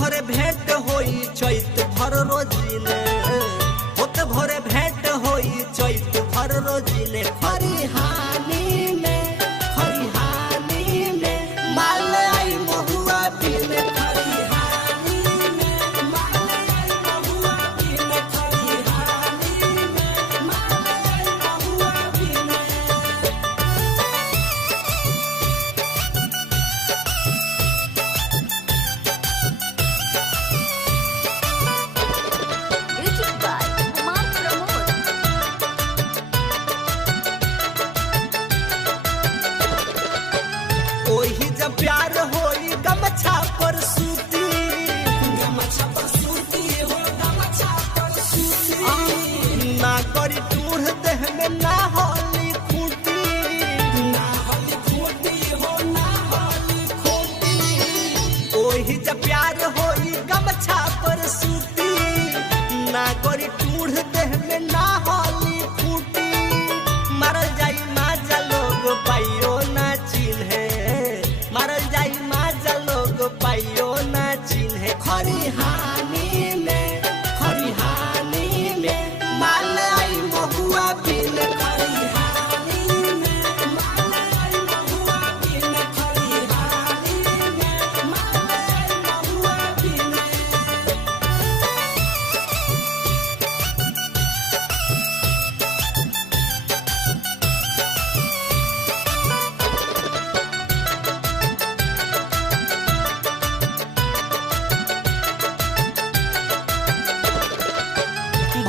भोरे भेंट होई चैत भर रोजिने, होत भोरे भेंट होई चैत भर रोजिने। खरिहानी में माल आई महुआ बिने, खरिहानी में माल आई महुआ बिने, खरिहानी में माल आई महुआ बिने। Music by Kumar Pramod. ओही जब प्यार होई गमछा पर सूती, गमछा पर सूती हो, गमछा पर सूती। ना करी टूढ़ देह में ना होली खूटी, ना होली खूटी हो, ना होली खूटी। ओही जब प्यार होई गमछा पर सूती, ना करी टूढ़ देह में ना होली खूटी। मरल जाई माजा लोग पाइयो ना चिन्हे, मरल जाई माजा लोग पाइयो ना चिन्हे। खरिहानी में माल आई महुआ बिने, खरिहानी में माल आई महुआ बिने, खरिहानी में माल आई महुआ बिने।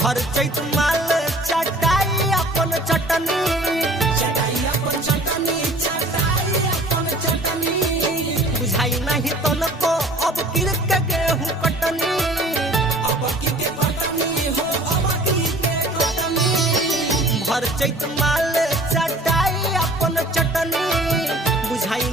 भर चैत माल चटाई अपन चटनी, चटाई अपन चटनी, चटाई अपन चटनी। बुझाई नहीं तनको अब किरक गेहूं कटनी, अब की के कटनी हो, अब की के कटनी। भर चैत माल चटाई अपन चटनी, बुझाई